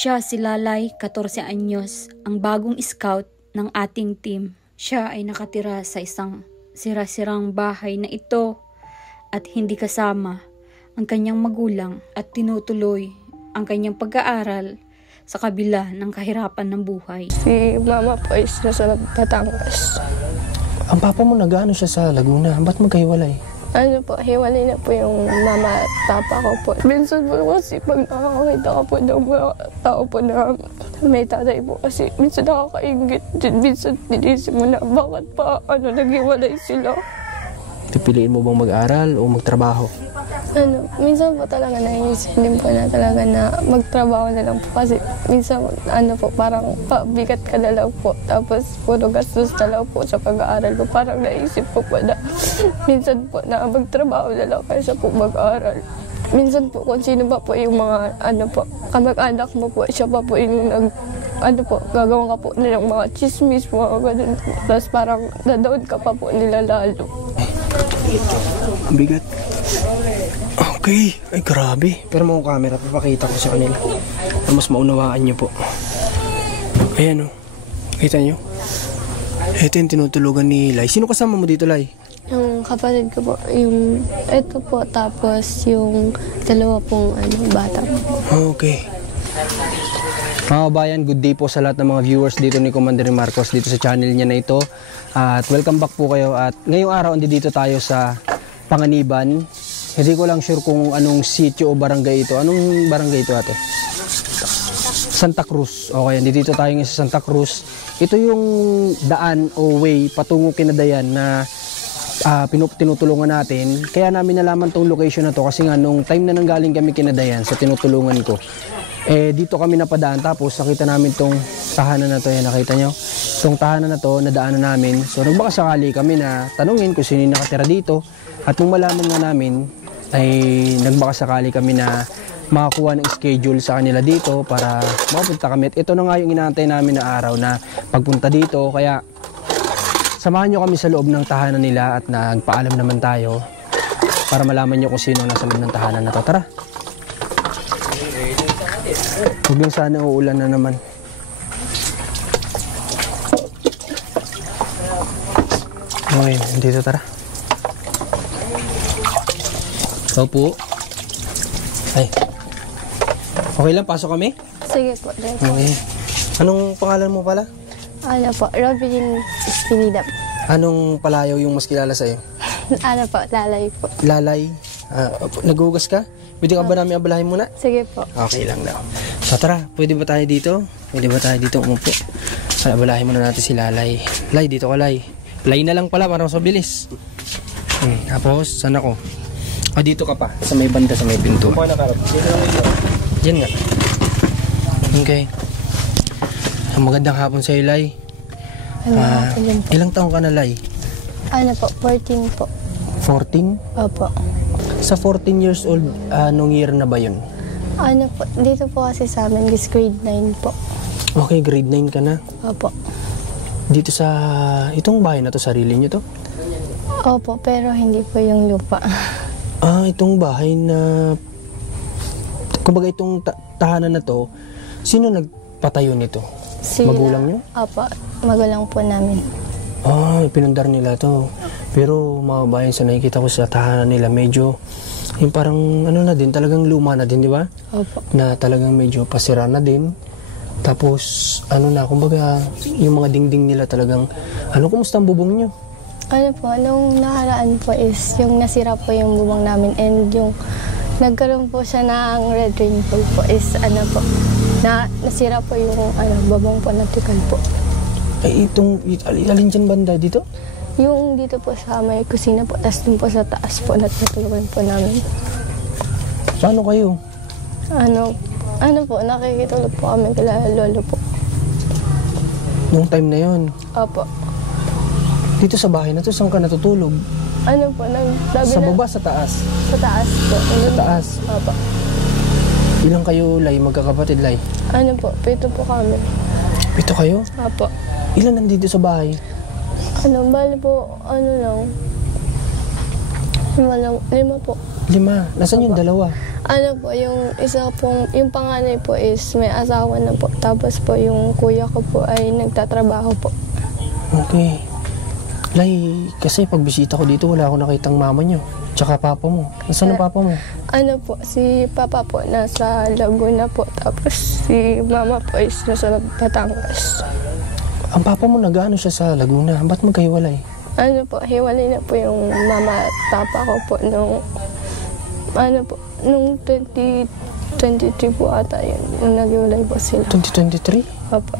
Siya si Lalay, 14 anyos, ang bagong scout ng ating team. Siya ay nakatira sa isang sira-sirang bahay na ito at hindi kasama ang kanyang magulang at tinutuloy ang kanyang pag-aaral sa kabila ng kahirapan ng buhay. Si mama po is nasa Batangas. Ang papa mo nag-ano siya sa Laguna, ba't magkahiwalay? Ano po, hiwalay na po yung mama at papa ko po. Minsan po kasi pag nakakakita ka po ng mga tao po na may tatay po kasi minsan nakakaingit. Minsan tinisip mo na bakit pa naghiwalay sila. Pipiliin mo bang mag-aral o magtrabaho? Minsan po talaga naisip din po na talaga na magtrabaho na lang po kasi minsan po parang pabigat ka na lang po tapos puro gastos na lang po sa pag-aaral po. Parang naisip po na minsan po na magtrabaho na lang kaysa po mag-aaral. Minsan po kung sino pa po yung mga kamag-anak mo po, siya pa po yung gagawin ka po nilang mga chismis, mga ganun po. Tapos parang na-down ka pa po nila lalo. Ang bigat. Okay. Ay, grabe. Pero mga camera, papakita ko sa kanila. Para mas maunawaan nyo po. Ayan o. Kita nyo? Ito yung tinutulugan ni Lai. Sino kasama mo dito, Lai? Yung kapatid ko po, ito po, tapos yung dalawa pong bata po. Okay. Mga kabayan, good day po sa lahat ng mga viewers dito ni Commander Marcos dito sa channel niya na ito. At welcome back po kayo. At ngayong araw, dito tayo sa Panganiban. Hindi ko lang sure kung anong sitio o barangay ito. Anong barangay ito, ate? Santa Cruz. Okay, dito tayo ngayon sa Santa Cruz. Ito yung daan o way patungo kina Dayan na tinutulungan natin. Kaya namin nalaman tong location na to kasi nga nung time na nanggaling kami kina Dayan sa tinutulungan ko, dito kami napadaan tapos nakita namin tong tahanan na to. Yan, nakita nyo? Itong tahanan na to, nadaanan namin. So nagbakasakali kami na tanungin kung sino yung nakatira dito. At nung malaman nga namin, ay nagbakasakali kami na makakuha ng schedule sa kanila dito para mapunta kami. At ito na nga yung inaantay namin na araw na pagpunta dito. Kaya samahan nyo kami sa loob ng tahanan nila at nagpaalam naman tayo para malaman nyo kung sino nasa loob ng tahanan na to. Tara! Huwag lang sana uulan na naman. Okay, dito tara. Opo. Ay. Okay lang, pasok kami? Sige po. Okay. Anong pangalan mo pala? Robin Espinida po. Anong palayaw yung mas kilala sa'yo? Lalay po. Lalay. Naghugas ka? Pwede ka ba namin abalahin muna? Sige po. Okay lang daw. So tara, pwede ba tayo dito? Pwede ba tayo dito umupo? Abalahin muna natin si Lalay. Lay, dito ka, Lay. Lay na lang pala para mas mabilis. Tapos, saan ako? Dito ka pa. Sa may banda, sa may pinto. Diyan nga. Okay. Magandang hapon sa'yo, Lay. Ilang taong ka na, Lay? 14 po. 14? Opo. Sa 14 years old, anong year na ba yun? Dito po kasi sa amin, this grade 9 po. Okay, grade 9 ka na? Opo. Dito sa, itong bahay na to, sarili nyo to? Opo, pero hindi po yung lupa. Itong bahay na, kumbaga itong tahanan na to, sino nagpatayo nito? Magulang nyo? Opo, magulang po namin. Pinundar nila to. Pero mga bayan sa nakikita ko sa tahanan nila, medyo, yung parang na din, talagang luma na din, di ba? Opo. Na talagang medyo pasira na din. Tapos, kumbaga, yung mga dingding nila talagang, kumusta ang bubong nyo? Nung nakaraan po is, yung nasira po yung bubong namin and yung nagkaroon po siya ng red rainfall po is, nasira po yung, bubong po natikal po. Alin dyan banda dito? Yung dito po sa may kusina po, tapos dun po sa taas po, natutulungan po namin. Paano kayo? Nakikitulog po kami kila lolo po. Nung time na yon? Opo. Dito sa bahay na to, saan ka natutulog? Sa baba, sa taas? Sa taas po. Sa taas? Opo. Ilang kayo, Lay, magkakapatid, Lay? 7 po kami. 7 kayo? Opo. Ilan nandito sa bahay? Bali po, lang. 5 po. 5. Nasaan yung dalawa? Ano po, yung isa pong, yung panganay po is may asawa na po. Tapos po yung kuya ko po ay nagtatrabaho po. Okay. Lay, kasi pagbisita ko dito, wala akong nakitang mama niyo. Tsaka papa mo. Nasaan ang papa mo? Ano po, si papa po nasa Laguna po. Tapos si mama po is nasa Batangas. Ang papa mo nag-ano siya sa Laguna. Ba't magkahiwalay? Ano po, hiwalay na po yung mama at papa ko po nung, ano po, nung 2023 po ata yun. Nung naghiwalay po sila. 2023? Opo.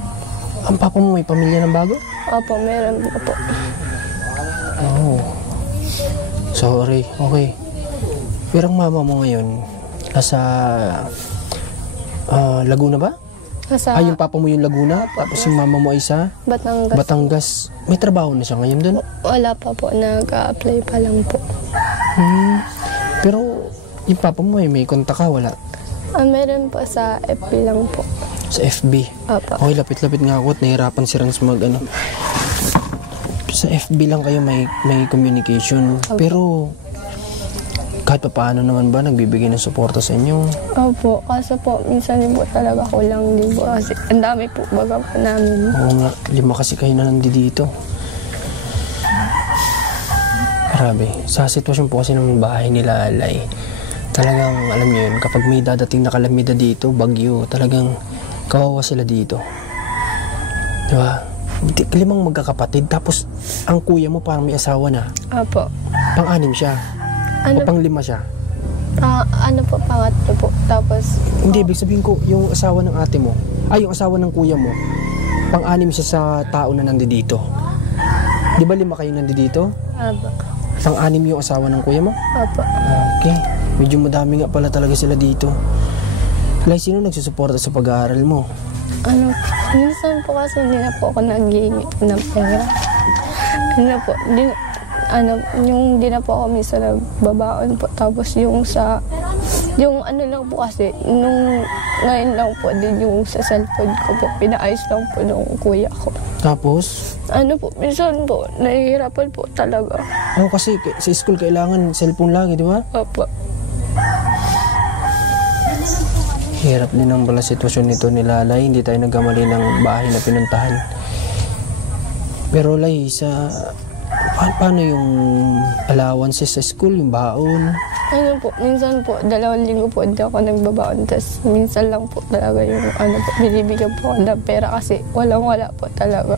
Ang papa mo may pamilya ng bago? Opo, meron po. Oh. Sorry. Okay. Pero ang mama mo ngayon, nasa Laguna ba? Nasa Yung papa mo yung Laguna, tapos yung mama mo ay sa Batangas. Batangas. May trabaho na siya ngayon doon? Wala pa po, nag-a-apply pa lang po. Pero yung papa mo ay may kontak ka, wala? Meron po sa FB lang po. Sa FB? Opo. Okay, lapit-lapit nga ako at nahirapan si Rans mag-ano. Sa FB lang kayo may communication. Pero kahit pa paano naman ba nagbibigay ng suporta sa inyo? Opo, kaso po, minsan din po talaga kulang din po kasi ang dami po baga po namin. Oo nga, 5 kasi kayo na nandito. Grabe, sa sitwasyon po kasi ng bahay nila Alay, talagang alam niyo yun, kapag may dadating na kalamidad dito, bagyo, talagang kawawa sila dito. Diba? 5 magkakapatid, tapos ang kuya mo parang may asawa na. Opo. Pang-6 siya. Ano, O pang-5 siya. ano po, pangatlo po. Tapos, Hindi, ibig sabihin ko, yung asawa ng ate mo, yung asawa ng kuya mo, pang-6 siya sa tao na nandito. Di ba 5 kayo nandito? Opo. Pang-6 yung asawa ng kuya mo? Opo. Okay. Medyo madami nga pala talaga sila dito. Lai, sino nagsusuporta sa pag-aaral mo? Ano, minsan po kasi hindi na po ako nag-iingi ng pera. Yung di na po ako minsan nagbabaon po. Tapos yung ano lang po kasi, ngayon lang po din yung sa cellphone ko po, pinaayos lang po nung kuya ko. Tapos? Ano po, minsan po, nahihirapan po talaga. Kasi sa school kailangan cellphone lagi, di ba? Opo. Hirap din ang pala sitwasyon nito ni Lalay. Hindi tayo nagkamali ng bahay na pinuntahan. Pero Lay, paano yung allowances sa school, yung baon? Ano po, minsan po, 2 linggo po hindi ako nagbabaon. Tapos minsan lang po talaga yung binibigyan po ako ng pera kasi walang-wala po talaga.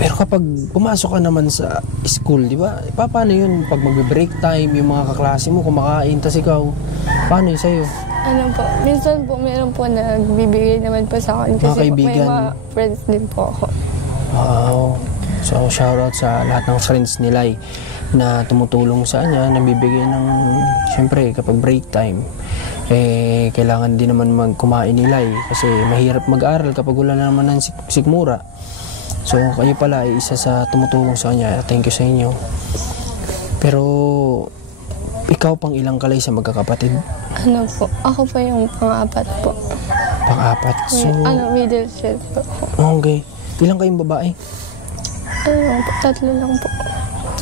Pero kapag pumasok ka naman sa school, di ba? Paano yun? Pag magbe-break time, yung mga kaklase mo kumakain, tas ikaw, paano yun sa'yo? Ano po, minsan po meron po na nagbibigay naman po sa akin kasi po, may mga friends din po ako. Wow. So, shoutout sa lahat ng friends ni Lai na tumutulong sa kanya, nabibigay ng, siyempre, kapag break time, kailangan din naman kumain ni Lai kasi mahirap mag-aral kapag wala naman ng sikmura. So, kayo pala ay isa sa tumutulong sa kanya. Thank you sa inyo. Pero, ikaw pang ilang kalay sa magkakapatid? Ano po, ako po yung pang-4 po. Pang-4? So, middle child po. Okay. Ilang kayong babae? Ano lang po, 3 lang po.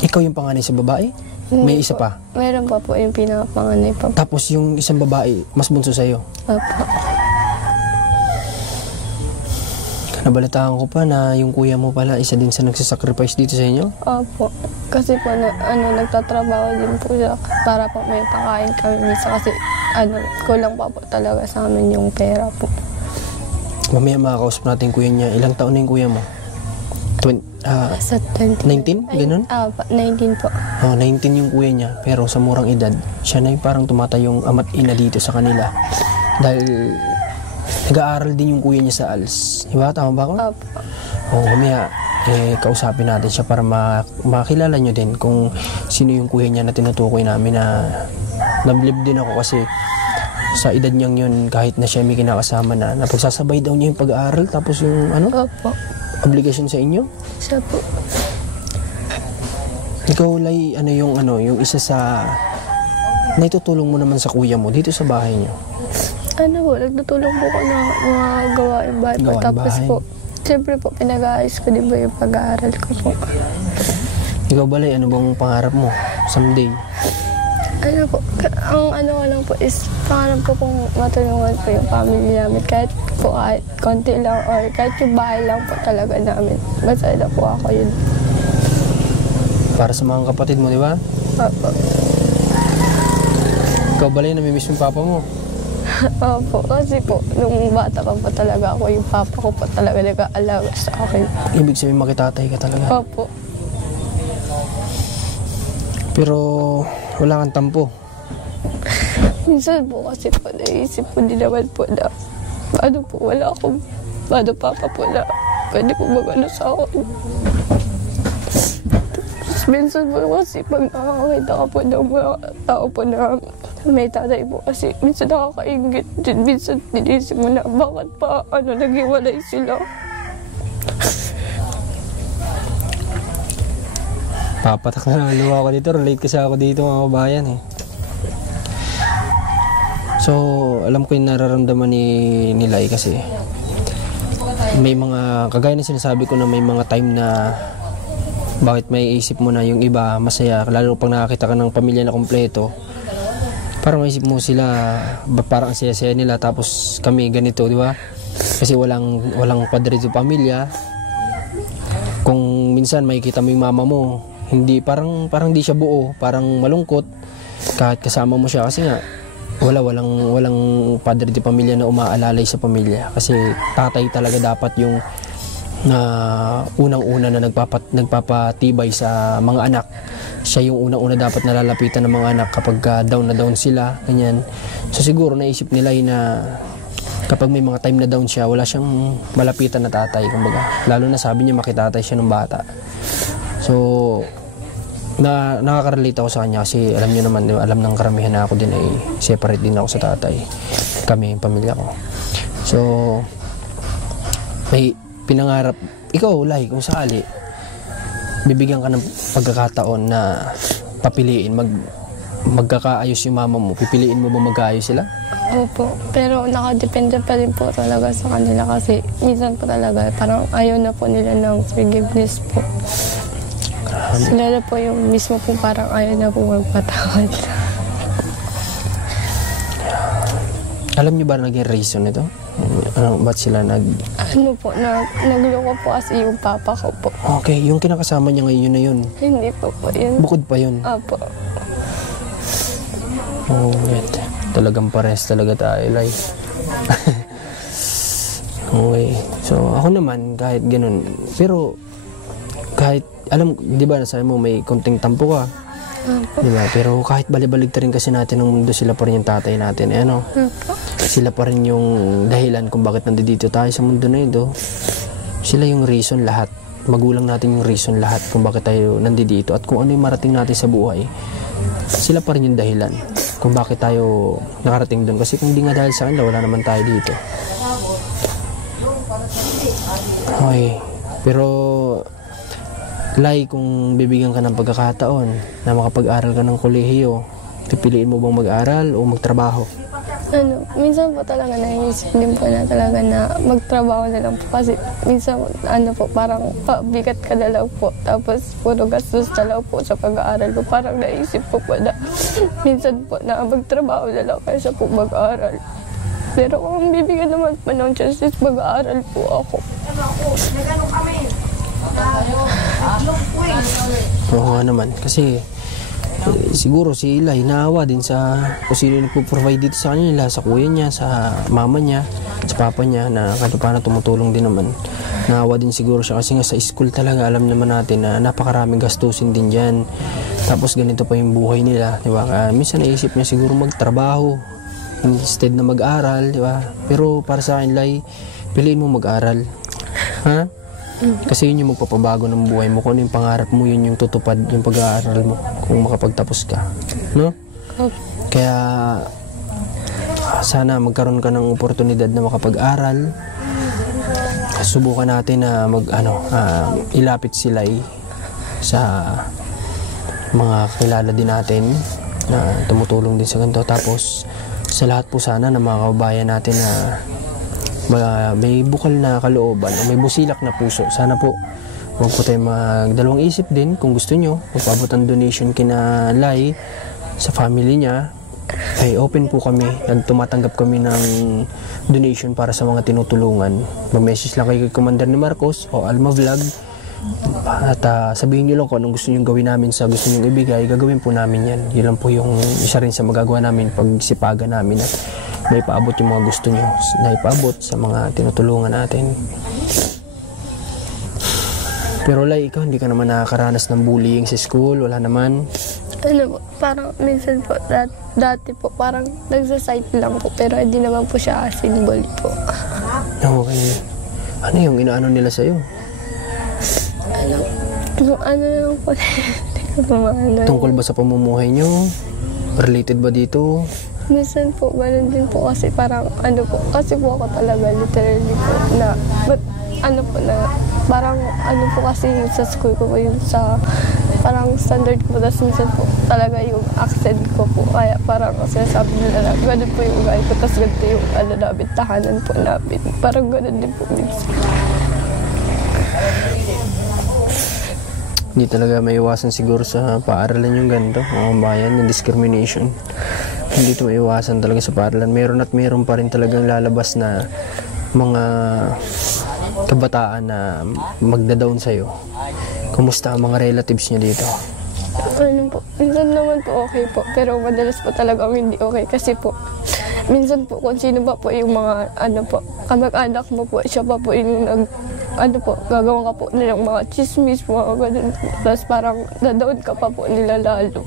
Ikaw yung panganay sa babae? May isa pa? Meron pa po yung pinakapanganay pa po. Tapos yung isang babae, mas bunso sa'yo? Opo. Nabalitaan ko pa na yung kuya mo pala isa din sa nagsasacrifice dito sa inyo? Opo. Kasi po, nagtatrabaho din po siya para po may pakain kami minsan kasi kulang pa po talaga sa amin yung pera po. Mamaya makakausap natin kuya niya. Ilang taon na yung kuya mo? Sa 20. 19? Ganun? 19 po. 19 yung kuya niya. Pero sa murang edad, siya na yung parang tumatayong ama't ina dito sa kanila. Dahil nag-aaral din yung kuya niya sa ALS. Diba? Tama ba ako? Opo. Mamaya, kausapin natin siya para makilala nyo din kung sino yung kuya niya na tinutukoy namin na nablib din ako kasi sa edad niyang yun, kahit na siya may kinakasama na napagsasabay daw niya yung pag-aaral tapos yung Opo. obligation sa inyo? Siya po. Ikaw, Lai, yung isa sa naitutulong mo naman sa kuya mo dito sa bahay niyo? Nagtutulong po ko na mga gawain bahay po. Tapos po, siyempre po, pinag-aayos ko din ba yung pag-aaral ko po. Ikaw ba, Lai, ano bang pangarap mo someday? Ano po, ang ano ko lang po is pangarap ko pong matulungan po yung family namin kahit po kahit konti lang or kahit yung bahay lang po talaga namin. Masaya po ako yun. Para sa mga kapatid mo, di ba? Opo. Ikaw balay, namimiss yung papa mo. Opo, kasi po, nung bata pa po talaga ako, yung papa ko po talaga nag-aalaga sa akin. Ibig sabihin makitatay ka talaga. Opo. Pero wala kang tampo. Minsan po kasi po, naisip po din naman po na, ano po, wala akong, ano papa po na, pwede po mag-ano sa akin. Tapos minsan po kasi pag nakakakita ka po ng mga tao po na may tatay po kasi minsan nakakaingit din, minsan dinisip mo na bakit pa naghiwalay sila. Papatak na luha ko dito. Relate kasi ako dito mga kabayan eh. So, alam ko yung nararamdaman ni Lai kasi may mga, kagaya na sinasabi ko na may mga time na bakit may isip mo na yung iba masaya, lalo pag nakakita ka ng pamilya na kompleto. Parang maisip mo sila, parang saya-saya nila tapos kami ganito, di ba? Kasi walang padre sa pamilya. Kung minsan makikita mo yung mama mo, hindi parang di siya buo, parang malungkot kahit kasama mo siya kasi nga walang padre di pamilya na umaalalay sa pamilya kasi tatay talaga dapat yung unang-una na nagpapatibay sa mga anak. Siya yung unang-una dapat nalalapitan ng mga anak kapag down na down sila, ganyan. So siguro naisip nila na kapag may mga time na down siya, wala siyang malapitan na tatay, kumbaga. Lalo na sabi niya makitatay siya ng bata. So nakaka-relate ako sa kanya kasi alam niyo naman, alam ng karamihan na ako din ay separate din ako sa tatay. Kami, yung pamilya ko. So may pinangarap, ikaw Lai, kung sakali bibigyan ka ng pagkakataon na papiliin, magkakaayos yung mama mo, pipiliin mo ba magkaayos sila? Opo, pero nakadepende pa rin po talaga sa kanila kasi minsan po talaga parang ayaw na po nila ng forgiveness po. Sila na po yung mismo po parang ayaw na po magpatawad. Alam niyo ba naging reason nito? Ba't sila Ano po, nagloko po kasi yung papa ko po. Okay, yung kinakasama niya ngayon na yun? Hindi po yun. Bukod pa yun? Opo. Oh, wait. Talagang pares talaga tayo, Lai. Okay. So, ako naman, kahit ganun. Pero, kahit, alam, di ba, nasabi mo, may konting tampo ka. Di ba? Pero kahit balibalig rin kasi natin ng mundo, sila pa rin yung tatay natin. Eh, ano? Sila pa rin yung dahilan kung bakit nandito tayo sa mundo na ito. Sila yung reason lahat. Magulang natin yung reason lahat kung bakit tayo nandito. At kung ano yung marating natin sa buhay, sila pa rin yung dahilan kung bakit tayo nakarating doon. Kasi kung hindi nga dahil sa kanila, wala naman tayo dito. Okay. Pero Lai, kung bibigyan ka ng pagkakataon na makapag-aral ka ng kolehiyo, pipiliin mo bang mag-aral o magtrabaho? Minsan po talaga naisip din po na talaga na magtrabaho na lang po kasi minsan po parang pabigat ka na lang po tapos puro gastos na lang po sa pag-aaral po. Parang naisip po na minsan po na magtrabaho na lang kaysa po mag-aaral. Pero kung bibigyan naman po ng chances, mag-aaral po ako. Oo nga naman, kasi siguro si Lai naawa din sa kung sino nagpo-provide dito sa kanya, sa kuya niya, sa mama niya, sa papa niya na kahit paano tumutulong din naman. Naawa din siguro siya kasi nga sa school talaga alam naman natin na napakaraming gastusin din dyan. Tapos ganito pa yung buhay nila, di ba? Minsan naisip niya siguro magtrabaho instead na mag-aral, di ba? Pero para sa akin, Lai, piliin mo mag-aral. Ha? Kasi yun yung magpapabago ng buhay mo. Kung ano yung pangarap mo, yun yung tutupad yung pag-aaral mo kung makapagtapos ka. No? Kaya sana magkaroon ka ng oportunidad na makapag-aral. Subukan natin na ilapit sila sa mga kilala din natin na tumutulong din sa ganito. Tapos sa lahat po sana ng mga kababayan natin na may bukal na kalooban o may busilak na puso, sana po huwag po tayo magdalawang isip din kung gusto nyo magpaabot ang donation kina Lai sa family niya, ay open po kami. Tumatanggap kami ng donation para sa mga tinutulungan. Mag-message lang kayo kay Commander ni Marcos o Alma Vlog. At sabihin nyo lang kung anong gusto nyo gawin namin sa gusto nyo ibigay, gagawin po namin yan. Yun lang po yung isa rin sa magagawa namin pag sipaga namin at may paabot yung mga gusto nyo na ipaabot sa mga tinutulungan natin. Pero Lai, ikaw hindi ka naman nakakaranas ng bullying sa school? Wala naman? Ano po, parang minsan po, dati po, parang nagsasite lang po, pero hindi naman po siya bully po. Okay. Ano yung inaano nila sa'yo? Ano lang po, hindi ko po maano. Tungkol ba sa pamumuhay nyo? Related ba dito? Minsan po, ganun din po kasi parang ano po, kasi po ako talaga literally po na, but ano po na, parang ano po kasi sa school ko po yun sa, parang standard ko, tapos minsan po talaga yung accent ko po, kaya parang sinasabi nila na ganun po yung ugali ko, tapos ganito yung ano namin, tahanan po namin, parang ganun din po minsan. Hindi talaga may iwasan siguro sa paaralan yung ganito, mga bayan, yung discrimination. Hindi ito may iwasan talaga sa paaralan. Meron at meron pa rin talagang lalabas na mga kabataan na magda-down sa'yo. Kumusta ang mga relatives niyo dito? Ano po, minsan naman po okay po, pero madalas po talagang hindi okay kasi po, minsan po kung sino ba po yung mga ano po, kamag-anak mo po, siya pa po yung ano po, gagawin ka po nilang mga chismis, mga ganun po. Tapos parang na-down ka pa po nila lalo.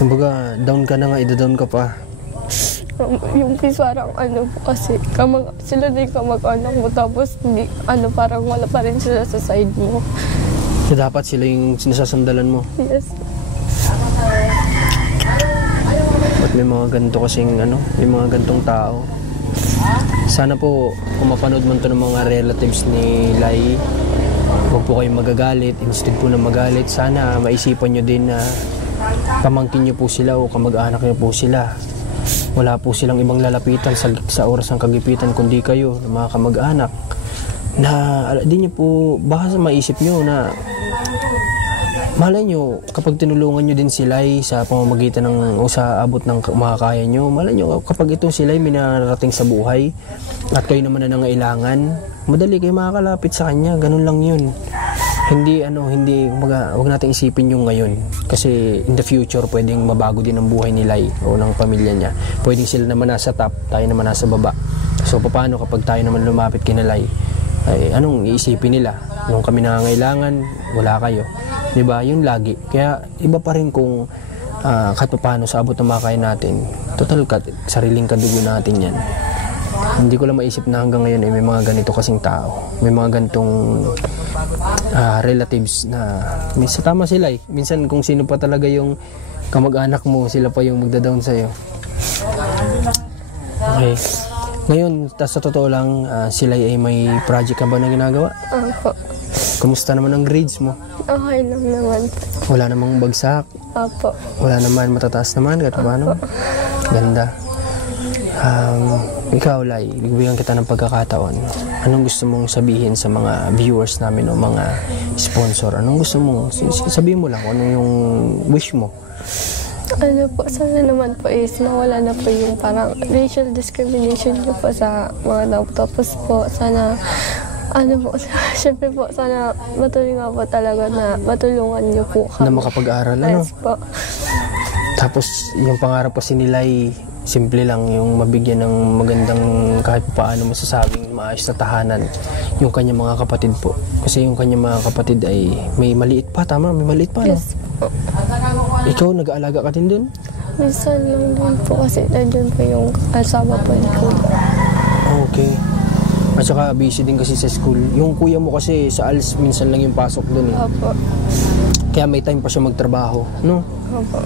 Kumbaga, down ka na nga, ida-down ka pa. Yung piece parang ano po kasi, sila na yung kamag-anak mo, tapos hindi, ano, parang wala pa rin sila sa side mo. So, dapat sila yung sinasasandalan mo. Yes. At may mga ganito kasing ano, may mga gantong tao. Sana po, kung mapanood man to ng mga relatives ni Lai, huwag po kayong magagalit. Instead po na magalit, sana maisipan nyo din na pamangkin nyo po sila o kamag-anak nyo po sila. Wala po silang ibang lalapitan sa oras ng kagipitan kundi kayo, mga kamag-anak. Na di nyo po, baka maisip nyo na malay nyo, kapag tinulungan nyo din sila sa pamamagitan ng, o sa abot ng makakaya nyo, malay nyo, kapag itong sila may nararating sa buhay at kayo naman na nangailangan, madali kayo makakalapit sa kanya, ganun lang yun. Hindi, wag natin isipin yung ngayon. Kasi in the future, pwedeng mabago din ang buhay ni Lai o ng pamilya niya. Pwedeng sila naman nasa top, tayo naman nasa baba. So, paano kapag tayo naman lumapit kina Lai? Ay, anong iisipin nila? Yung kami nangangailangan, wala kayo. Diba? Yun lagi. Kaya iba pa rin kung kahit paano sa abot na makaya natin. Total, sariling kadugo natin yan. Hindi ko lang maisip na hanggang ngayon ay may mga ganito kasing tao. May mga ganitong relatives na minsan tama sila eh. Minsan kung sino pa talaga yung kamag-anak mo, sila pa yung magda-down sa'yo. Okay. Ngayon, sa totoo lang, sila ay may project ka ba na ginagawa? Opo. Kumusta naman ang grades mo? Okay lang naman. Wala namang bagsak? Opo. Wala naman matataas naman? Kahit paano? Ganda. Ikaw, Lai, bigyan kita ng pagkakataon. Anong gusto mong sabihin sa mga viewers namin o mga sponsor? Anong gusto mo? Sabihin mo lang kung ano yung wish mo. Ano po, sana naman po is mawala na po yung parang racial discrimination niyo po sa mga tao. Tapos po, sana, ano po, syempre po, sana matuloy nga po talaga na matulungan niyo po kami. Na makapag-aral, ano? Yes po. Tapos, yung pangarap kasi nila ay simple lang, yung mabigyan ng magandang kahit paano masasabing maayos na tahanan yung kanyang mga kapatid po. Kasi yung kanyang mga kapatid ay may maliit pa, tama? May maliit pa, no? Yes po. Ikaw, nag-aalaga ka din dun? Minsan lang din po kasi nandiyan po yung asawa po ni Kuya. Okay. At saka busy din kasi sa school. Yung kuya mo kasi sa ALS minsan lang yung pasok dun eh. Opo. Kaya may time pa siya magtrabaho, no? Opo.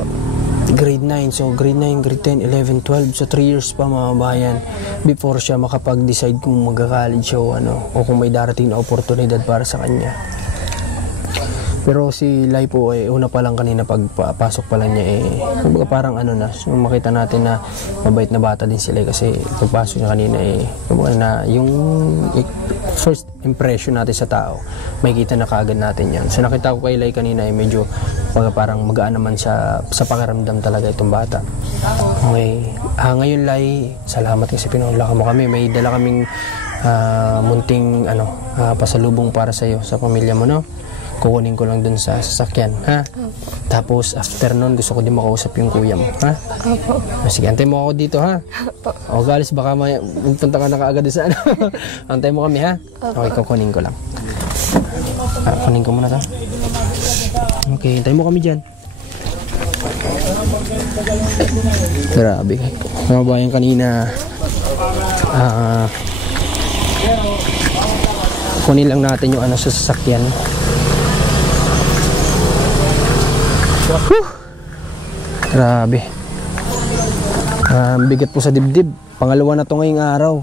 Grade 9, so grade 9, grade 10, 11, 12, so 3 years pa mga bayan before siya makapag-decide kung mag-college siya o ano, o kung may darating na oportunidad para sa kanya. Pero si Lai po una pa lang kanina pagpasok pa lang niya kumbaga parang ano na, so makita natin na mabait na bata din si Lai kasi pagpasok niya kanina kumbaga na yung first impression natin sa tao, makikita na kaagad natin yan. So nakita ko kay Lai kanina medyo parang magaan naman sa pakiramdam talaga itong bata. Okay. Ngayon Lai, salamat kasi pinunla mo kami. May dala kaming munting pasalubong para sa iyo, sa pamilya mo, no? Kukunin ko lang dun sa sasakyan, ha? Tapos after nun, gusto ko din makausap yung kuya mo, ha? Sige, antay mo ako dito, ha? O galis, baka magpunta ka na kaagad sa ano. Antay mo kami, ha? Okay, kukunin ko lang. Kunin ko muna to. Okay, antay mo kami dyan. Grabe. Nababayan kanina. Kunin lang natin yung sa sasakyan. Grabe. Bigat po sa dibdib. Pangalawa na to ngayong araw.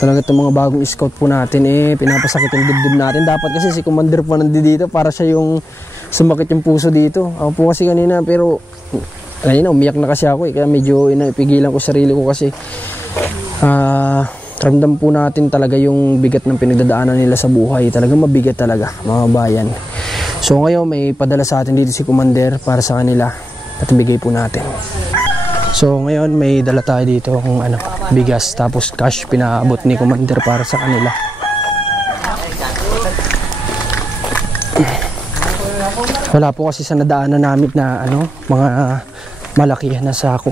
Talaga itong mga bagong scout po natin pinapasakit yung dibdib natin. Dapat kasi si Commander po nandito para siya yung sumakit yung puso dito. Ako po kasi kanina pero kanina umiyak na kasi ako kaya medyo inapigilan ko sarili ko kasi ramdam po natin talaga yung bigat ng pinagdadaanan nila sa buhay. Talagang mabigat talaga, mga bayan. So ngayon may padala sa atin dito si Commander para sa kanila at ibigay po natin. So ngayon may dala tayo dito kung bigas tapos cash pinaabot ni Commander para sa kanila. Wala po kasi sa nadaanan namin na mga malaki na sako.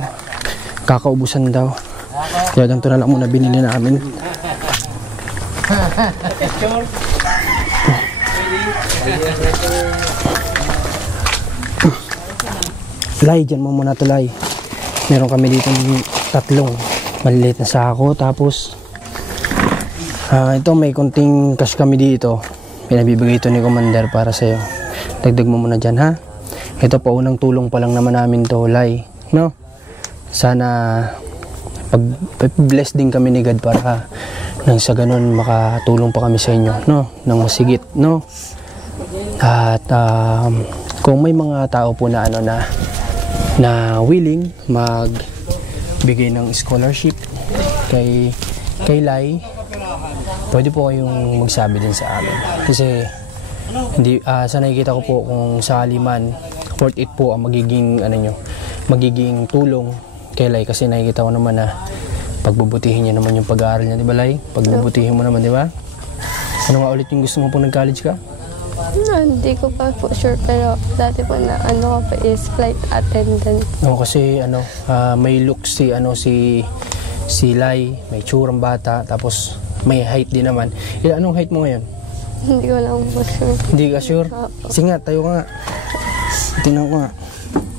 Kakaubusan daw. Kaya ganito na lang muna binili namin. Lai, dyan mo muna to, Lai. Meron kami dito ng 3 maliliit na sako. Tapos ito may konting cash kami dito. Pinabibigay ito ni Commander para sa'yo. Dagdag mo muna dyan, ha? Ito pa unang tulong pa lang naman namin to, Lai, no? Sana pag-bless din kami ni God para nang sa ganun makatulong pa kami sa inyo, no? Nang masigit, no? At kung may mga tao po na na willing magbigay ng scholarship kay Lai, pwede po kayong magsabi din sa amin. Kasi hindi sa nakikita ko po kung sakali man worth it po ang magiging magiging tulong kay Lai kasi nakikita ko naman na pagbubutihin niya naman yung pag-aaral niya, di ba Lai? Pagbubutihin mo naman, di ba? Ano nga ulit yung gusto mo po nag-college ka? Hindi ko pa po sure pero dati po na ko pa is flight attendant. Kasi may look si Lai, may tsurang bata, tapos may height din naman. Anong height mo ngayon? Hindi ko lang po sure. Hindi ka sure? Sige nga, tayo nga. Tingnan ko nga.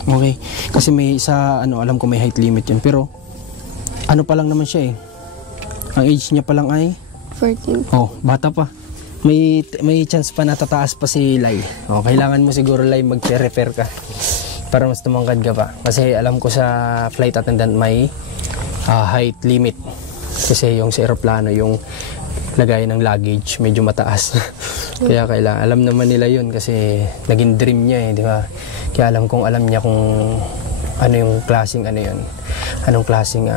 Okay. Kasi may alam ko may height limit yun. Pero, pa lang naman siya Ang age niya pa lang ay? 14. Oh, bata pa. May chance pa na tataas pa si Lai. Kailangan mo siguro Lai mag-repair ka para mas tumangkad ka pa. Kasi alam ko sa flight attendant may height limit. Kasi yung sa aeroplano, yung lagay ng luggage medyo mataas. Kaya kailangan, alam naman nila yun kasi naging dream niya di ba? Kaya alam niya kung ano yung klaseng anong klaseng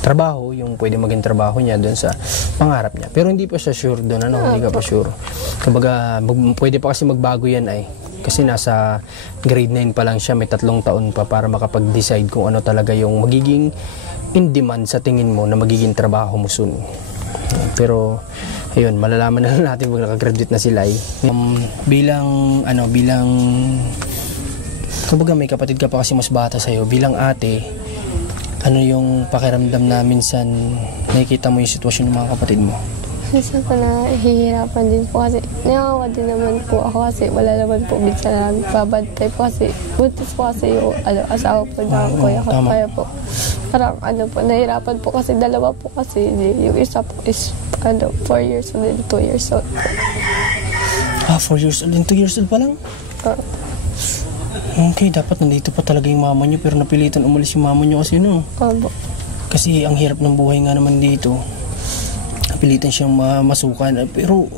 trabaho yung pwede maging trabaho niya doon sa pangarap niya. Pero hindi pa siya sure doon, hindi ka pa sure. Kumbaga, pwede pa kasi magbago yan kasi nasa grade 9 pa lang siya, may 3 taon pa para makapag-decide kung ano talaga yung magiging in demand sa tingin mo na magiging trabaho mo soon. Pero ayun, malalaman na natin pag nakagraduate na si Lai. Bilang kumbaga may kapatid ka pa kasi mas bata sa'yo, bilang ate, ano yung pakiramdam na minsan nakikita mo yung sitwasyon ng mga kapatid mo? Minsan po nahihirapan din po kasi nakawa din naman po ako kasi wala naman po minsan nagbabantay po kasi buntis po kasi yung asawa po na kuya ko. Kaya po parang nahihirapan po kasi dalawa po kasi yung isa po is 4 years old and 2 years old. 4 years old and 2 years old pa lang? Okay, dapat nandito pa talaga yung mama niyo pero napilitan umalis yung mama niyo kasi kasi ang hirap ng buhay nga naman dito. Napilitan siyang masukan pero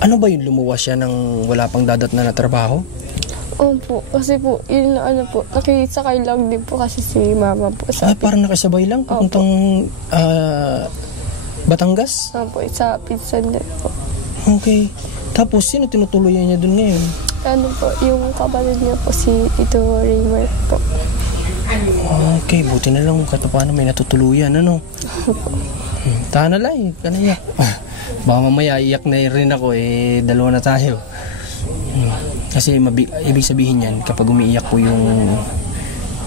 Ano ba yun, lumuwas siya ng wala pang dadatnan na trabaho? Opo, kasi po, yun na ano po, nakisakay lang din po kasi si mama po sa Parang nakisabay lang, papuntang Batangas? Opo, sa Pinsan din po. Okay. Tapos, sino tinutuloyan niya dun ngayon? Ano po, yung kapatid niya po si Tito Raymar po. Okay, buti na lang kahit paano may natutuluyan, ano? Tahan na lang, kanina. Baka mamaya iyak na rin ako, dalawa na tayo. Kasi ibig sabihin yan, kapag umiiyak po yung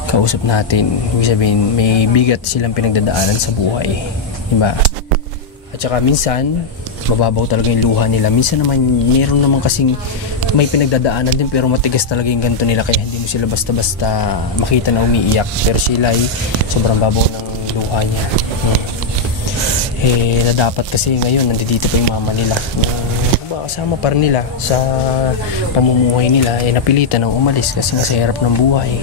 kausap natin, ibig sabihin may bigat silang pinagdadaanan sa buhay. Diba? At saka minsan, mababaw talaga yung luha nila. Minsan naman, meron naman kasing may pinagdadaanan din pero matigas talaga yung ganito nila kaya hindi mo sila basta-basta makita na umiiyak. Pero sila ay sobrang babaw ng luha niya. Na dapat kasi ngayon nandito pa yung mama nila na kasama pa rin nila sa pamumuhay nila, napilitan ng umalis kasi nga sa hirap ng buhay.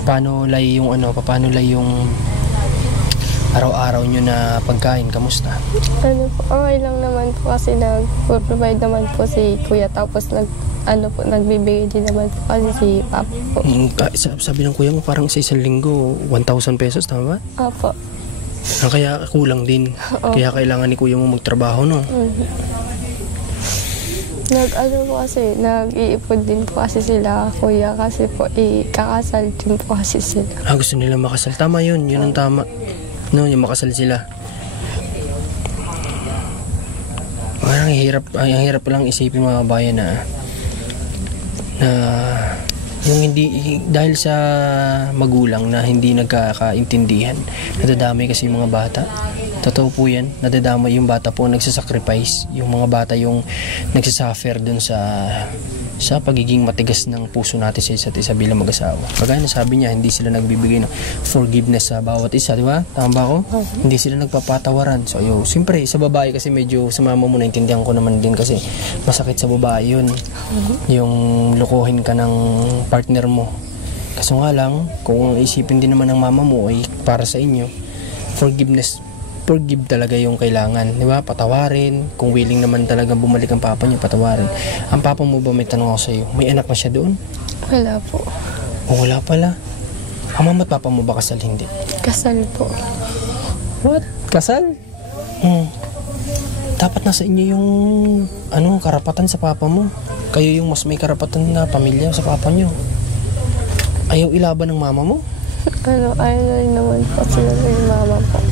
Paano lay yung araw-araw nyo na pagkain, kamusta? Ano po, okay lang naman po kasi nag-provide naman po si Kuya tapos nagbibigay din naman po kasi si Papa po. Sabi ng kuya mo parang sa isang linggo 1,000 pesos, tama ba? Opo. Kaya kulang din. Kaya kailangan ni kuya mo magtrabaho, no? Nag-iipon din po kasi sila, Kuya, kasi po kakasal din po kasi sila. Gusto nila makasal. Tama yun. Yun ang tama. No, yung makasal sila. Parang hirap lang isipin mga bayan na yung hindi, dahil sa magulang na hindi nagkakaintindihan, nadadamay kasi yung mga bata. Totoo po yan, nadadamay yung bata po, nagsasacrifice. Yung mga bata yung nagsasuffer dun sa pagiging matigas ng puso natin sa isa't isa bilang mag-asawa. Kagaya na sabi niya, hindi sila nagbibigay ng forgiveness sa bawat isa, di ba? Tama ba ako? Hindi sila nagpapatawaran. So, siyempre, sa babae kasi medyo sa mama mo, naintindihan ko naman din kasi masakit sa babae yun. Yung lukuhin ka ng partner mo. Kaso nga lang, kung isipin din naman ng mama mo ay para sa inyo, forgive talaga yung kailangan, di ba? Patawarin. Kung willing naman talaga bumalik ang papa niyo, patawarin. Ang papa mo ba, may tanong ako sa iyo, may anak na siya doon? Wala po. Wala pala. Ang mama at papa mo ba kasal? Hindi? Kasal po. What? Kasal? Dapat nasa inyo yung karapatan sa papa mo. Kayo yung mas may karapatan na pamilya sa papa niyo. Ayaw ilaban ng mama mo? Ayaw na rin naman po sila yung mama po.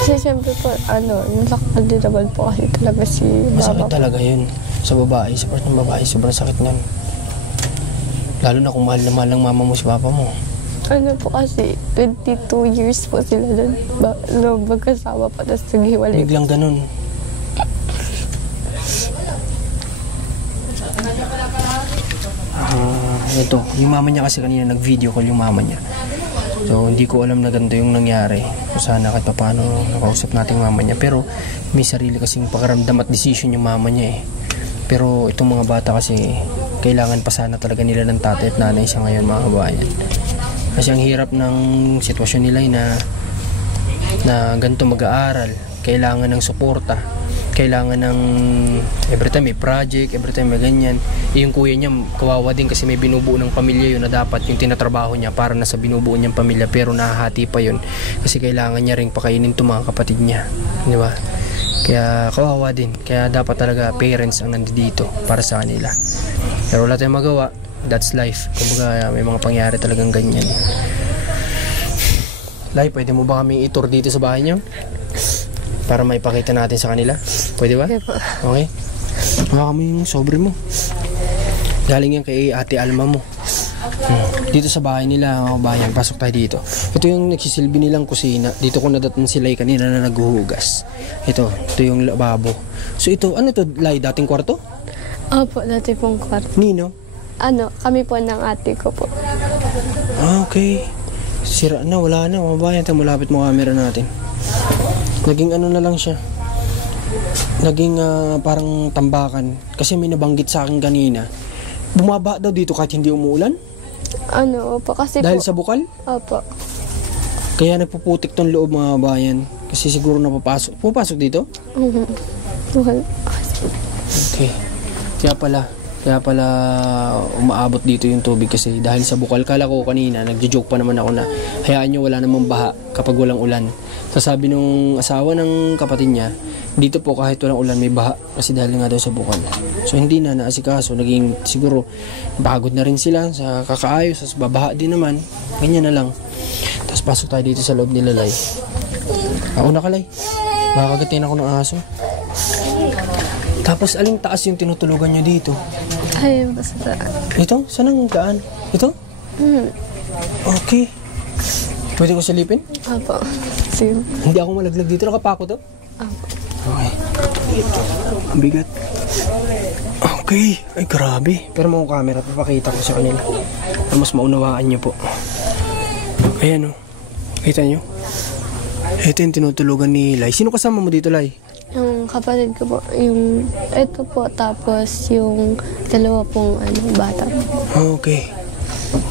Kasi siyempre po, nasaktan din naman po kasi talaga si mama. Masakit talaga yun. Sa babae, sa part ng babae, sobrang sakit niyan. Lalo na kung mahal na mahal ng mama mo si papa mo. Po kasi, 22 years po sila doon. Magkasama pa, tapos naghiwalay. Biglang ganun. Ito, yung mama niya kasi kanina nag-video call yung mama niya. So, hindi ko alam na ganito yung nangyari. So, sana kahit pa paano nakausap natin yung mama niya. Pero, may sarili kasing pakaramdam at decision yung mama niya eh. Pero, itong mga bata kasi, kailangan pa sana talaga nila ng tatay at nanay siya ngayon, mga kabayan. Kasi ang hirap ng sitwasyon nila na ganito mag-aaral. Kailangan ng suporta. Kailangan ng every time may project, every time may ganyan. Yung kuya niya kawawa din kasi may binubuo ng pamilya yun na dapat yung tinatrabaho niya para nasa binubuo niyang pamilya, pero nahahati pa yun kasi kailangan niya ring pakainin itong mga kapatid niya, di ba? Kaya kawawa din, kaya dapat talaga parents ang nandito para sa kanila. Pero wala tayong magawa, that's life. Kumbaga may mga pangyari talagang ganyan. Lai, pwede mo ba kaming i-tour dito sa bahay niyo? Para maipakita natin sa kanila. Pwede ba? Okay. Baka kami yung sobre mo. Galing yan kay Ate Alma mo. Dito sa bahay nila, mga bayan, pasok tayo dito. Ito yung nagsisilbi nilang kusina. Dito ko nadatan sila kanina na naghuhugas. Ito yung lababo. So ito, ano ito, Lai, dating kwarto? Opo, dati pong kwarto. Nino? Kami po ng ate ko po. Okay. Sira na, wala na, mga bayan. Malapit mo camera natin. Naging na lang siya. Naging parang tambakan. Kasi may nabanggit sa akin kanina. Bumaba daw dito kahit hindi umuulan? Opo, kasi dahil sa bukal? Opo. Kaya nagpuputik tong loob, mga bayan. Kasi siguro napapasok. Pupasok dito? Wala. Okay. Kaya pala umaabot dito yung tubig kasi dahil sa bukal. Kala ko kanina, nagjo-joke pa naman ako na hayaan nyo wala namang baha kapag walang ulan. So sabi nung asawa ng kapatid niya, dito po kahit walang ulan may baha kasi dahil nga daw sa bukal. So hindi na naasikaso, naging siguro pagod na rin sila sa kakaayos, sa babaha din naman. Ganyan na lang. Tapos pasok tayo dito sa loob nila, Lay. Ako na, Kalay. Makakagatin ako ng aso. Tapos aling taas yung tinutulugan nyo dito? Ay, basta. Ito? Saan ang daan? Ito? Okay. Pwede ko silipin? Apo. Sige. Hindi ako malaglag dito. Nakapako to? Apo. Okay. Ang bigat. Okay. Ay, grabe. Pero mga camera, papakita ko sa kanila. Para mas maunawaan nyo po. Ayan o. Kita nyo? Ito yung tinutulugan ni Lai. Sino kasama mo dito, Lai? Yung kapatid ko po, yung ito po, tapos yung dalawa pong bata. Okay.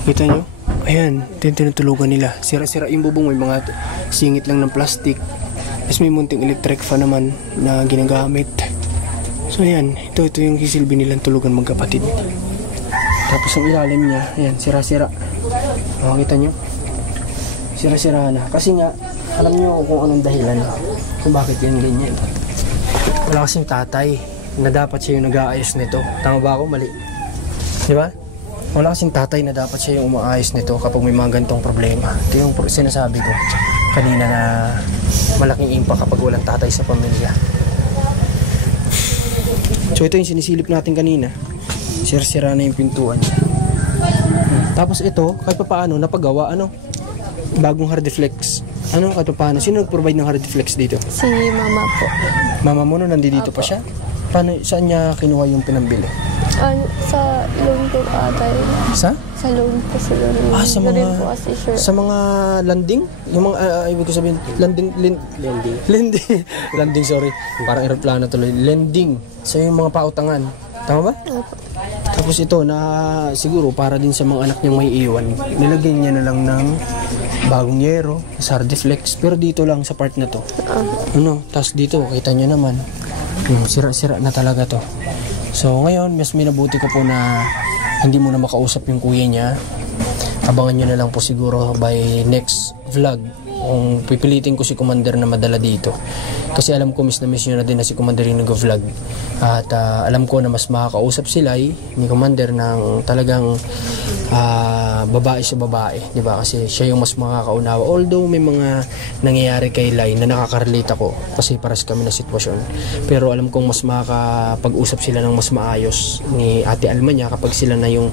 Kita nyo? Ayan, ito yung tinutulugan nila. Sira-sira yung bubong, may mga singit lang ng plastic. Tapos may munting electric fan naman na ginagamit. So ayan, ito yung sisilbi nilang tulugan magkapatid. Tapos ang ilalim niya, ayan, sira-sira. Kita nyo? Sira-sira na. Kasi nga, alam nyo kung anong dahilan kung bakit yan ganyan. Wala kasing tatay na dapat siya yung nag-aayos nito. Tama ba ako? Mali. Di ba? Wala kasing tatay na dapat siya yung umaayos nito kapag may mga ganitong problema. Ito yung sinasabi ko kanina na malaking impact kapag walang tatay sa pamilya. So ito yung sinisilip natin kanina. Sira-sira na yung pintuan niya. Tapos ito, kahit pa paano, napagawa, bagong hard deflex. Kahit pa paano? Sino nag-provide ng hard deflex dito? Si mama po. Mama mo nandito pa siya? Paano, saan niya kinuha yung pinambili? Sa loan po atay. Sa? Sa loan po sila rin. Sa mga, po kasi sure. sa mga landing? Yung mga, ibig ko sabihin, landing. Landing, sorry. Parang aeroplano tuloy. Landing. So yung mga pautangan. Tama ba? Opo. Tapos ito na siguro para din sa mga anak niyang may iwan. Nilagyan niya na lang ng bagong yero, sardiflex. Pero dito lang sa part na to. Tapos dito, kita niyo naman. Sira-sira na talaga to. So ngayon, mas minabuti ko po na hindi mo na makausap yung kuya niya. Abangan nyo na lang po siguro by next vlog kung pipilitin ko si Commander na madala dito. Kasi alam ko miss nyo na din na si Commander yung nag-vlog. At alam ko na mas makakausap sila ni Commander ng talagang babae sa babae. Diba? Kasi siya yung mas makakaunawa. Although may mga nangyayari kay Lai na nakaka-relate ako kasi paras kami na sitwasyon. Pero alam kong mas makakapag-usap sila ng mas maayos ni Ate Alma niya kapag sila na yung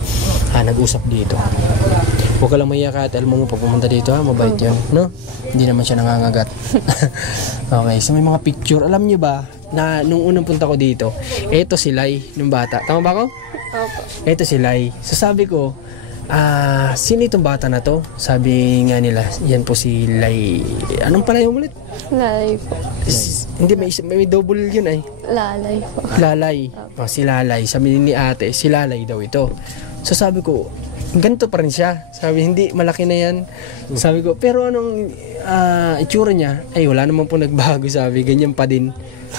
nag-usap dito. Huwag ka lang mahiya ka Ate Alma mo pag pumunta dito, mabait yun, no? Hindi naman siya nangangagat. Okay, so may mga picture. Alam niyo ba na nung unang punta ko dito, eto si Lai, nung bata. Tama ba ako? Opo. Eto si Lai. So sabi ko, sino itong bata na to? Sabi nga nila, yan po si Lai. Anong pala yung ulit? Lalay po. Hindi, may double yun ay. Lalay po. Lalay. Si Lalay. Sabi ni ate, si Lalay daw ito. So sabi ko, ganito pa rin siya. Sabi, hindi, malaki na yan. Sabi ko, pero anong itsura niya? Ay, wala naman po nagbago, sabi. Ganyan pa din.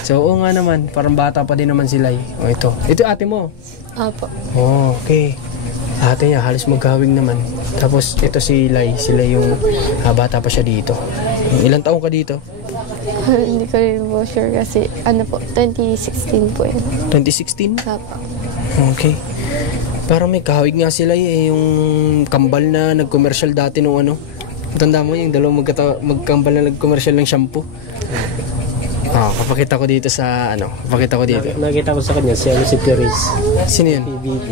So, oo nga naman. Parang bata pa din naman sila. O, ito. Ito ate mo. Opo. Oh, okay. Ate niya, halos magkawing naman. Tapos, ito si Lai. Sila yung bata pa siya dito. Ilang taong ka dito? Hindi ko rin po sure kasi 2016 po yun. 2016? Opo. Okay. Parang may kahawig nga sila yung kambal na nag-commercial dati nung tanda mo yung dalawang magkambal na nag-commercial ng shampoo. Papakita ko dito sa papakita ko dito. Nakita ko sa kanya si Perez. Sino yan? PBB.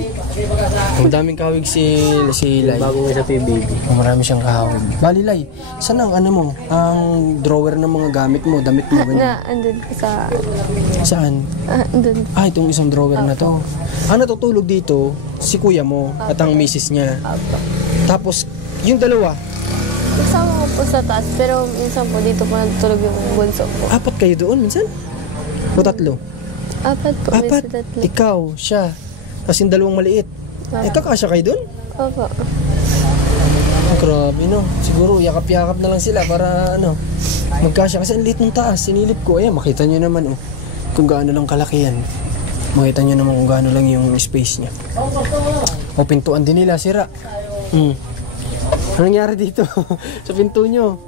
Madaming kahawig si Lai. Bago nga sa PBB. Marami siyang kahawig. Bali Lai, saan ang ang drawer ng mga gamit mo, damit mo? Andun ko sa... Saan? Andun. Itong isang drawer na to. Ang natutulog dito, si kuya mo at ang misis niya. Tapos, yung dalawa. Kasama ko po sa taas, pero minsan po dito po natutulog yung bunso po. 4 kayo doon minsan? O 3? 4 po, minsan 3. 4? Ikaw, siya. Tapos yung dalawang maliit. Kakasya kayo doon? Opo. Grabe no. Siguro yakap-yakap na lang sila para Magkasya kasi ang liit ng taas, sinilip ko. Ayan, makita nyo naman oh, kung gaano lang kalaki yan. Makita nyo naman kung gaano lang yung space niya. O, pintuan din nila, sira. Ano nangyari dito? Sa pinto nyo?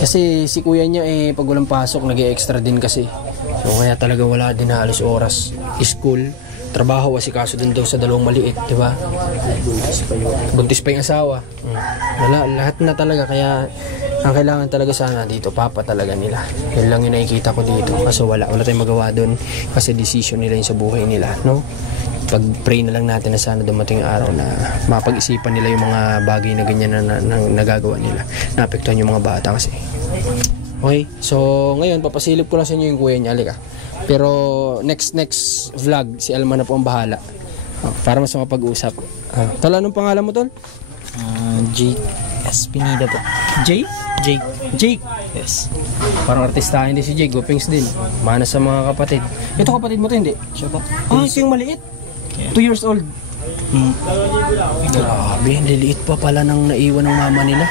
Kasi si kuya niya pag walang pasok, nag-e-extra din kasi. So kaya talaga wala din na halos oras. School, trabaho, asikaso din daw sa dalawang maliit, di ba? Buntis pa yung asawa. Lahat na talaga, kaya ang kailangan talaga sana dito, papa talaga nila. Yun lang yung nakikita ko dito. Kasi wala tayong magawa doon. Kasi decision nila yung sa buhay nila, no? Pag-pray na lang natin na sana dumating yung araw na mapag-isipan nila yung mga bagay na ganyan na nagagawa nila. Naapektuhan yung mga bata kasi. Okay, so ngayon papasilip ko lang sa inyo yung kuya niya, alika. Pero next vlog, si Alma na po ang bahala. Para mas mapag-usap. Tol, anong pangalan mo, Tol? Jake Espinida po. Jake? Yes. Parang artistahin din si Jake, gopings din. Mana sa mga kapatid. Ito kapatid mo to, hindi? Siya po. Ito yung maliit. 2 years old. Grabe, liliit pa pala nang naiwan ng mama nila.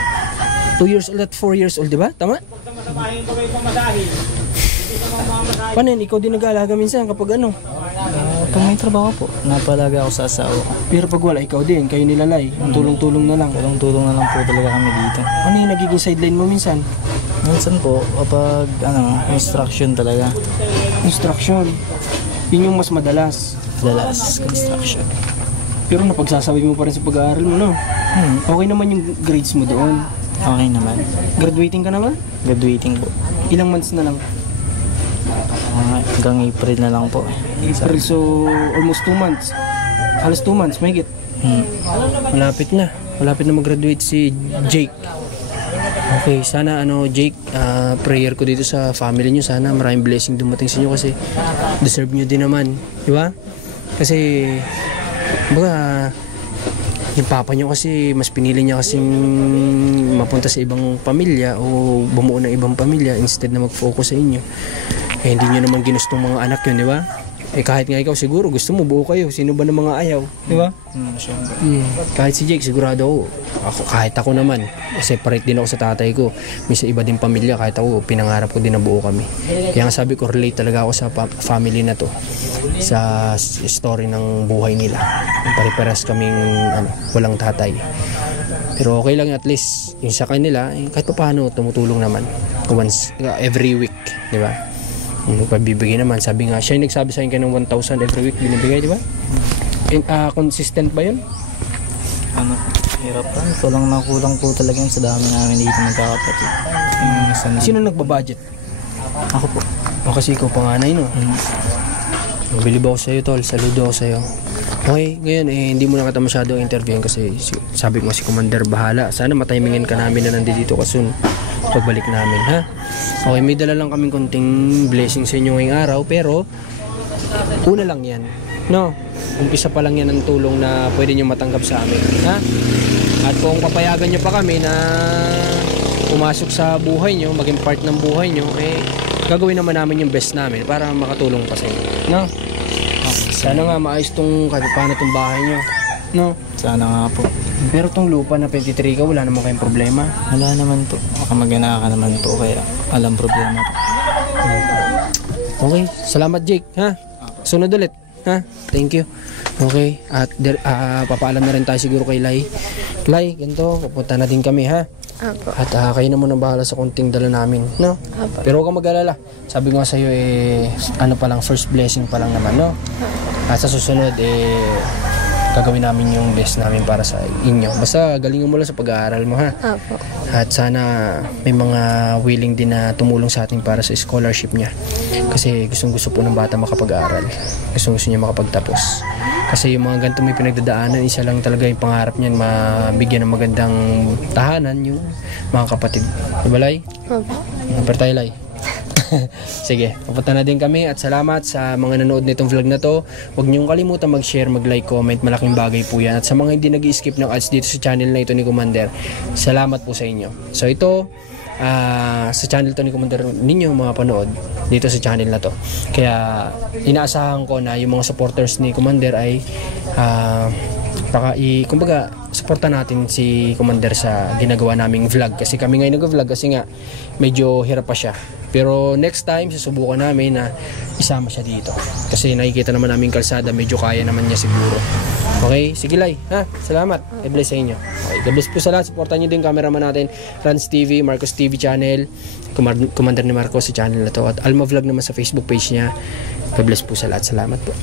2 years old at 4 years old, di ba? Tama? Paano yun? Ikaw din nag-aalaga minsan kapag ano? Pag may trabaho po, napalaga ako sa asawa ko. Pero pag wala, ikaw din, kayo nilalay. Tulong-tulong na lang. Tulong-tulong na lang po talaga kami dito. Ano yung nagiging sideline mo minsan? Minsan po, kapag construction talaga. Instruction. Yun yung mas madalas. Dalas construction. Pero napagsasabi mo pa rin sa pag-aaral mo, no? Okay naman yung grades mo doon. Okay naman. Graduating ka naman? Graduating po. Ilang months na lang? Hanggang April na lang po. April, so almost 2 months. Halos 2 months, may higit. Malapit na mag-graduate si Jake. Okay, sana Jake, prayer ko dito sa family nyo. Sana maraming blessing dumating sa inyo kasi deserve nyo din naman. Di ba? Kasi, baga, yung papa nyo kasi mas pinili niya kasing mapunta sa ibang pamilya o bumuo ng ibang pamilya instead na mag-focus sa inyo. Hindi nyo naman ginustong mga anak yun, di ba? Kahit nga ikaw siguro gusto mo buo kayo, sino ba ng mga ayaw, di ba? Kahit si Jake sigurado kahit ako naman, separate din ako sa tatay ko, may sa iba din pamilya, kahit ako pinangarap ko din na buo kami. Kaya nga sabi ko, relate talaga ako sa family na to, sa story ng buhay nila. Pare-paras kaming walang tatay, pero okay lang, at least yung sa kanila kahit pa paano tumutulong naman once every week, di ba? Pabibigay naman, sabi nga siya yung nagsabi sa akin ng 1,000 every week binibigay, di ba? Consistent ba yun? Hirap lang. Kulang na kulang po talaga yun sa dami namin dito magkakapatid. Sino nagbabudget? Ako po. Kasi ikaw panganay, no? Bilib ako sa'yo, Tol. Saludo ako sa'yo. Okay, ngayon hindi mo na kita masyadong interviewin kasi sabi ko si Commander bahala. Sana matimingin ka namin na nandito ka soon pagbalik namin, ha? Okay, may dala lang kaming konting blessing sa inyo ngayong araw, pero una lang yan, no? Umpisa pa lang yan ng tulong na pwede nyo matanggap sa amin, ha? At kung papayagan nyo pa kami na pumasok sa buhay nyo, maging part ng buhay nyo, gagawin naman namin yung best namin para makatulong pa sa inyo, no? Sana nga maayos tong kahit paano tong bahay nyo, no? Sana nga po. Pero tong lupa na 23 ka, wala naman kayong problema. Wala naman po. Makamagana ka naman po, kaya alam problema po. Okay, salamat Jake, ha? Sunod ulit, ha? Thank you. Okay, at papaalam na rin tayo siguro kay Lai. Lai, ganito, pupunta na din kami, ha? Apo. At kayo na muna bahala sa konting dala namin, no? Apo. Pero huwag kang mag-alala. Sabi ko nga sa'yo, pa lang, first blessing pa lang naman, no? At sa susunod, gagawin namin yung best namin para sa inyo. Basta galingan mo lang sa pag-aaral mo, ha? Apo. At sana may mga willing din na tumulong sa atin para sa scholarship niya. Kasi gustong-gusto po ng bata makapag-aaral. Gustong-gusto niya makapagtapos. Kasi yung mga ganito may pinagdadaanan, isa lang talaga yung pangarap niyan, mabigyan ng magandang tahanan yung mga kapatid. Diba, Lai? Apo. Pero tayo, Lai. Sige, papunta na din kami at salamat sa mga nanood nitong vlog na to. Huwag niyong kalimutan mag-share, mag-like, comment, malaking bagay po yan. At sa mga hindi nag-skip ng ads dito sa channel na ito ni Commander, salamat po sa inyo. So ito, sa channel to ni Commander ninyo mga panood dito sa channel na to. Kaya inaasahan ko na yung mga supporters ni Commander ay kumbaga supportan natin si Commander sa ginagawa naming vlog. Kasi kami ngayon nag-vlog kasi nga medyo hirap pa siya. Pero next time, susubukan namin na isama siya dito. Kasi nakikita naman namin kalsada, medyo kaya naman niya siguro. Okay? Sige, Lai. Ha? Salamat. God bless sa inyo. Okay, God bless po sa lahat. Supportan nyo din cameraman natin, Rans TV, Marcos TV channel, Commander ni Marcos sa channel na to. At Alma Vlog naman sa Facebook page niya. God bless po sa lahat. Salamat po.